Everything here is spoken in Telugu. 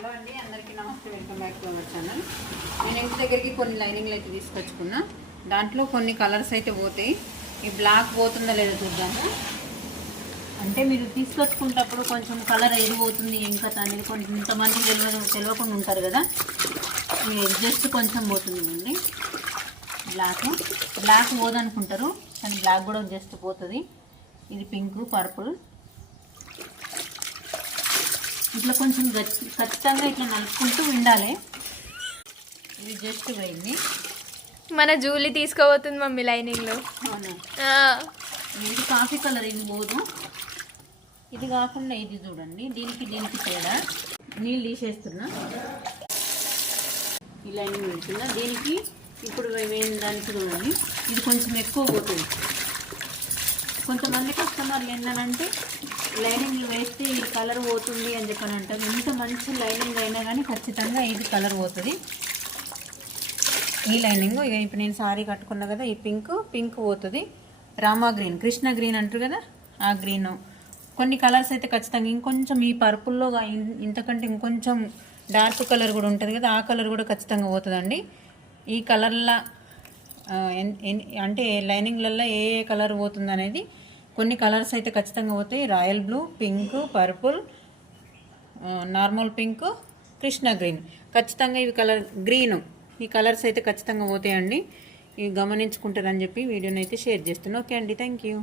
హలో అండి, అందరికీ నమస్తే. Welcome back to our channel. నేను ఇంటి దగ్గరికి కొన్ని లైనింగ్లు అయితే తీసుకొచ్చుకున్నా. దాంట్లో కొన్ని కలర్స్ అయితే పోతాయి. ఈ బ్లాక్ పోతుందో లేదో చూద్దాము. అంటే మీరు తీసుకొచ్చుకున్నప్పుడు కొంచెం కలర్ ఏది పోతుంది ఏం కథ అనేది కొంతమంది తెలియకుండా ఉంటారు కదా. జస్ట్ కొంచెం పోతుంది అండి. బ్లాక్ పోదనుకుంటారు, కానీ బ్లాక్ కూడా జస్ట్ పోతుంది. ఇది పింక్, పర్పుల్. ఇట్లా కొంచెం ఖచ్చితంగా ఇట్లా నలుపుకుంటూ ఉండాలి. ఇది జస్ట్ పోయింది. మన జూలీ తీసుకోబోతుంది మమ్మీ లైనింగ్లో. అవునా? ఇది కాఫీ కలర్, ఇది పోదు. ఇది కాకుండా ఇది చూడండి, దీనికి తేడా. నీళ్ళు తీసేస్తున్నా, ఈ లైనింగ్ పెడుతున్నా. దీనికి ఇప్పుడు దానికి చూడండి, ఇది కొంచెం ఎక్కువ పోతుంది. కొంతమంది కస్టమర్లు ఏంటంటే లైనింగ్లు వేస్తే ఈ కలర్ పోతుంది అని చెప్పని అంటారు. ఎంత మంచి లైనింగ్ అయినా కానీ ఖచ్చితంగా ఇది కలర్ పోతుంది. ఈ లైనింగ్ ఇప్పుడు నేను సారీ కట్టుకున్నా కదా, ఈ పింక్ పోతుంది. రామా గ్రీన్, కృష్ణ గ్రీన్ అంటారు కదా, ఆ గ్రీన్. కొన్ని కలర్స్ అయితే ఖచ్చితంగా ఇంకొంచెం ఈ పర్పుల్లో ఇంతకంటే ఇంకొంచెం డార్క్ కలర్ కూడా ఉంటుంది కదా, ఆ కలర్ కూడా ఖచ్చితంగా పోతుందండి. ఈ కలర్ల అంటే లైనింగ్లలో ఏ కలర్ పోతుంది అనేది కొన్ని కలర్స్ అయితే ఖచ్చితంగా పోతాయి. Royal blue, pink, purple, normal pink, Krishna green. ఖచ్చితంగా ఇవి గ్రీను, ఈ కలర్స్ అయితే ఖచ్చితంగా పోతాయండి. ఇవి గమనించుకుంటారని చెప్పి వీడియోని అయితే షేర్ చేస్తున్నాను. ఓకే అండి, థ్యాంక్ యూ.